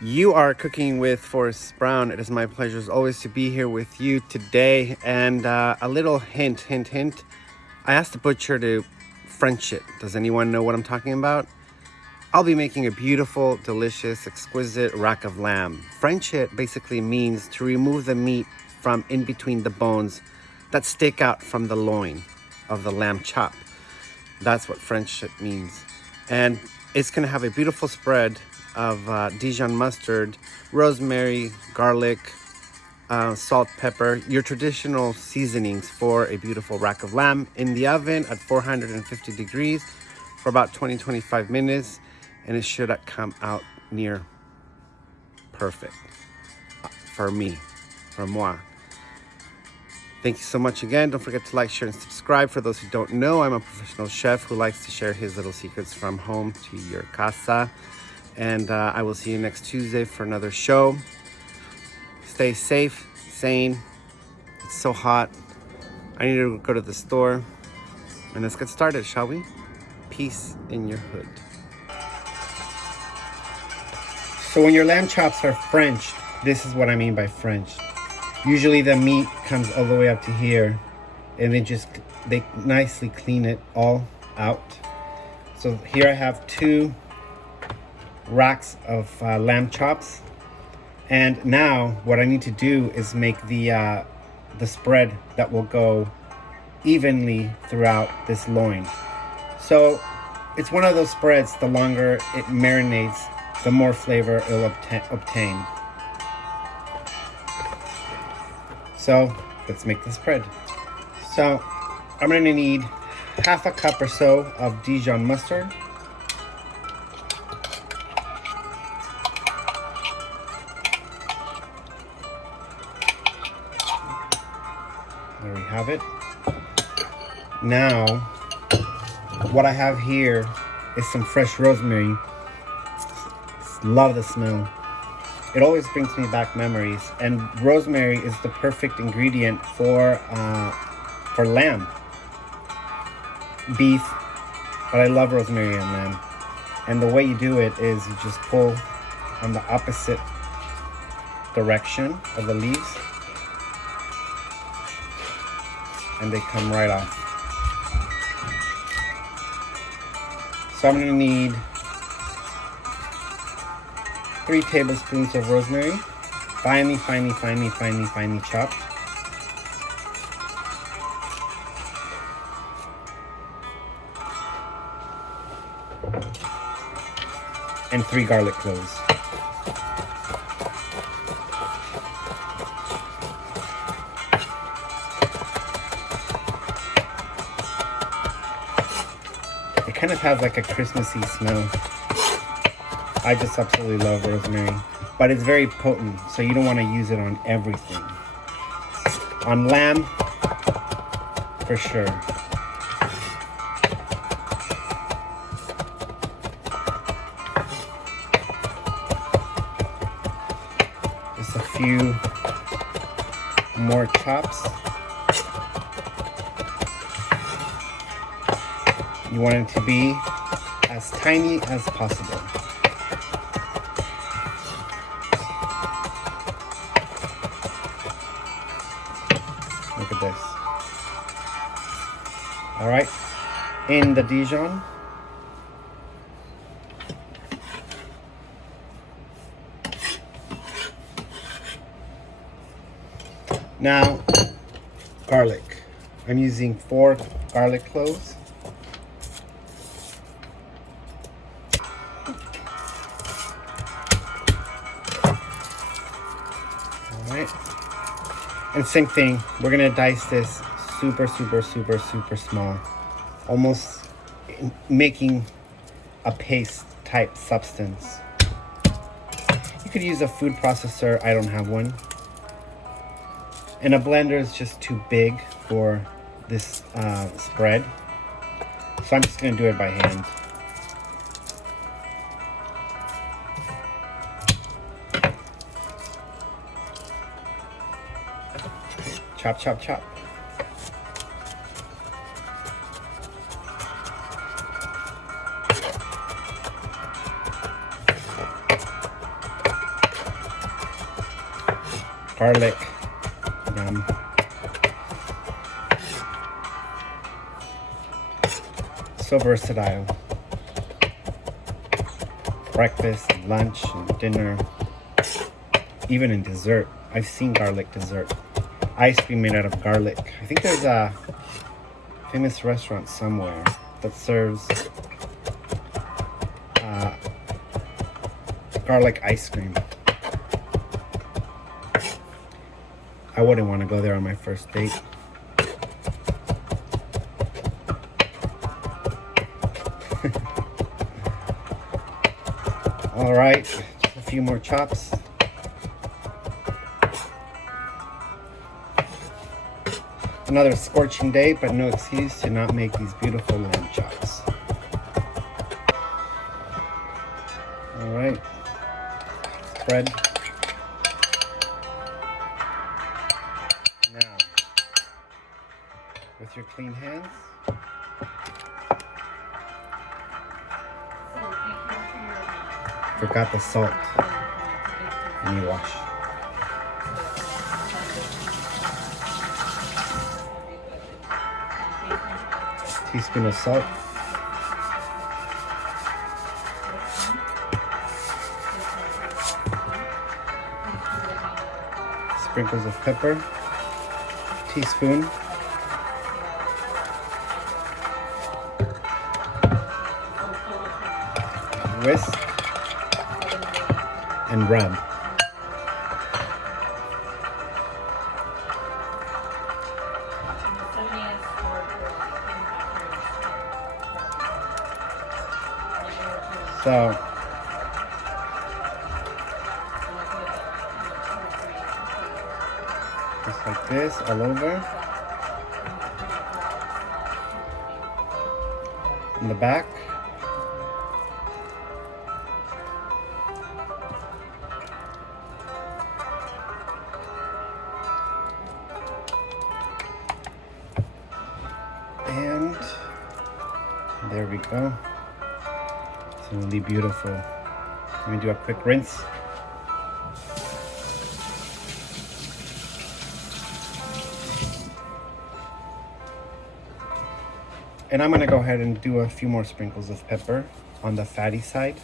You are cooking with Forrest Brown. It is my pleasure as always to be here with you today. And a little hint. I asked the butcher to French it. Does anyone know what I'm talking about? I'll be making a beautiful, delicious, exquisite rack of lamb. French it basically means to remove the meat from in between the bones that stick out from the loin of the lamb chop. That's what French it means. And it's gonna have a beautiful spread of Dijon mustard, rosemary, garlic, salt, pepper, your traditional seasonings for a beautiful rack of lamb in the oven at 450 degrees for about 20-25 minutes, and it should come out near perfect for me, for moi. Thank you so much again. Don't forget to like, share, and subscribe. For those who don't know, I'm a professional chef who likes to share his little secrets from home to your casa. And I will see you next Tuesday for another show. Stay safe, sane. It's so hot. I need to go to the store. And let's get started, shall we? Peace in your hood. So when your lamb chops are Frenched, this is what I mean by Frenched. Usually the meat comes all the way up to here, and they nicely clean it all out. So here I have 2 racks of lamb chops, and now what I need to do is make the spread that will go evenly throughout this loin. So it's one of those spreads, the longer it marinates, the more flavor it'll obtain. So let's make the spread. So I'm gonna need half a cup or so of Dijon mustard. There we have it. Now, what I have here is some fresh rosemary. Love the smell. It always brings me back memories, and rosemary is the perfect ingredient for lamb. Beef, but I love rosemary and lamb. And the way you do it is you just pull on the opposite direction of the leaves, and they come right off. So I'm gonna need 3 tablespoons of rosemary, finely chopped. And 3 garlic cloves. It kind of has like a Christmassy smell. I just absolutely love rosemary, but it's very potent, so you don't want to use it on everything. On lamb, for sure. Just a few more chops. You want it to be as tiny as possible. Look at this. All right, in the Dijon. Now, garlic. I'm using 4 garlic cloves. All right. And same thing, we're gonna dice this super small, almost making a paste type substance. You could use a food processor. I don't have one. And a blender is just too big for this spread. So I'm just gonna do it by hand. Chop, chop, chop. garlic. Yum. So versatile. Breakfast, lunch, and dinner. Even in dessert. I've seen garlic dessert. Ice cream made out of garlic. I think there's a famous restaurant somewhere that serves garlic ice cream. I wouldn't want to go there on my first date. All right, just a few more chops. Another scorching day, but no excuse to not make these beautiful lamb chops. All right, spread. Now, with your clean hands, forgot the salt, and you wash. Teaspoon of salt. Sprinkles of pepper. Teaspoon. Whisk and rub. So just like this, all over. In the back. And there we go. It's really beautiful. Let me do a quick rinse. And I'm gonna go ahead and do a few more sprinkles of pepper on the fatty side.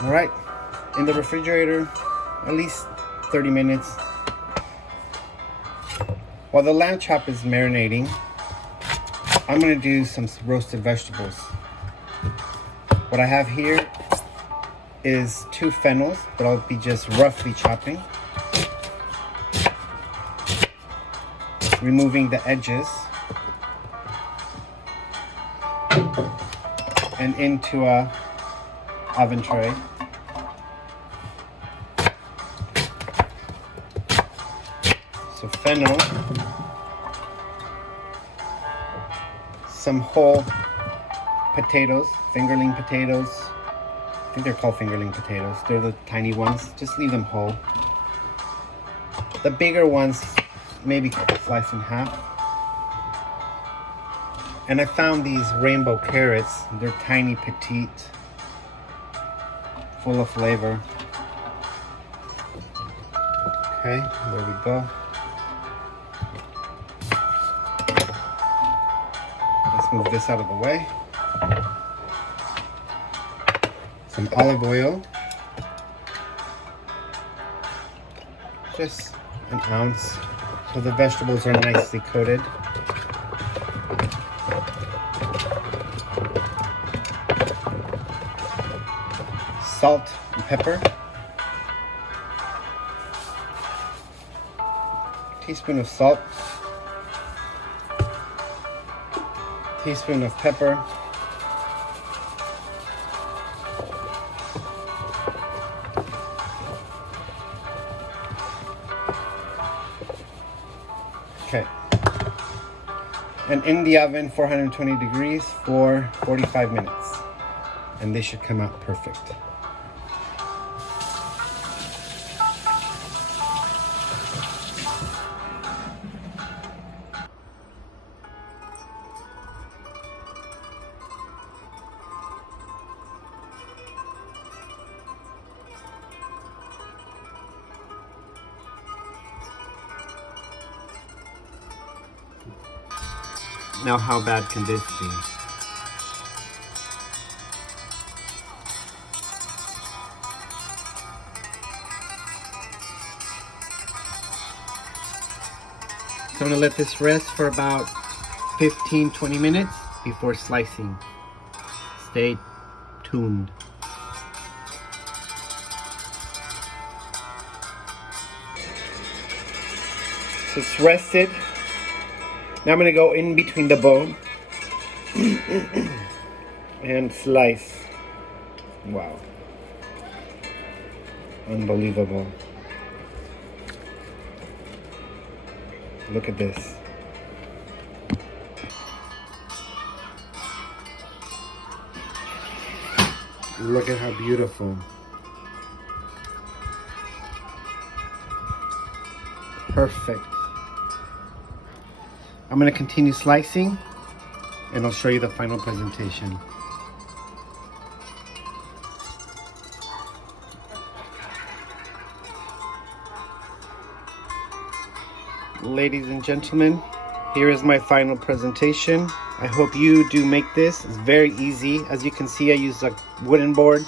All right, in the refrigerator, at least 30 minutes. While the lamb chop is marinating, I'm gonna do some roasted vegetables. What I have here is 2 fennels that I'll be just roughly chopping. Removing the edges. And into a oven tray. So fennel, some whole potatoes, fingerling potatoes. I think they're called fingerling potatoes. They're the tiny ones. Just leave them whole. The bigger ones, maybe slice in half. And I found these rainbow carrots. They're tiny, petite, full of flavor. Okay, there we go. Let's move this out of the way. Some olive oil. Just an ounce. So the vegetables are nicely coated. Salt and pepper. Teaspoon of salt. Teaspoon of pepper. Okay. And in the oven, 420 degrees for 45 minutes. And they should come out perfect. Now how bad can this be? So I'm gonna let this rest for about 15-20 minutes before slicing. Stay tuned. So it's rested. Now I'm gonna go in between the bone and slice. Wow. Unbelievable. Look at this. Look at how beautiful. Perfect. I'm going to continue slicing and I'll show you the final presentation. Ladies and gentlemen, here is my final presentation. I hope you do make this. It's very easy. As you can see, I used a wooden board,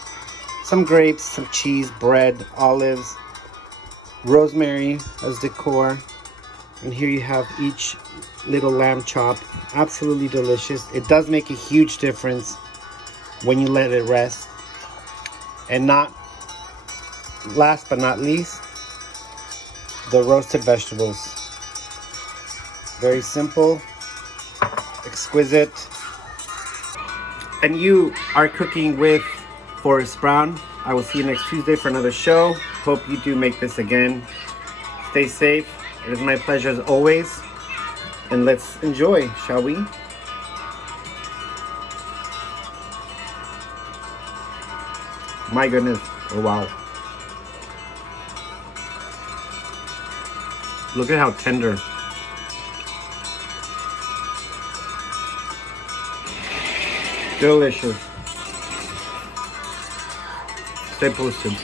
some grapes, some cheese, bread, olives, rosemary as decor. And here you have each little lamb chop. Absolutely delicious. It does make a huge difference when you let it rest. And not last but not least, the roasted vegetables. Very simple, exquisite. And you are cooking with Forrest Brown. I will see you next Tuesday for another show. Hope you do make this again. Stay safe. It is my pleasure as always. And let's enjoy, shall we? My goodness. Oh, wow. Look at how tender. Delicious. Stay posted. Do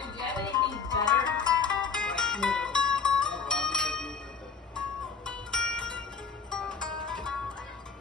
you have any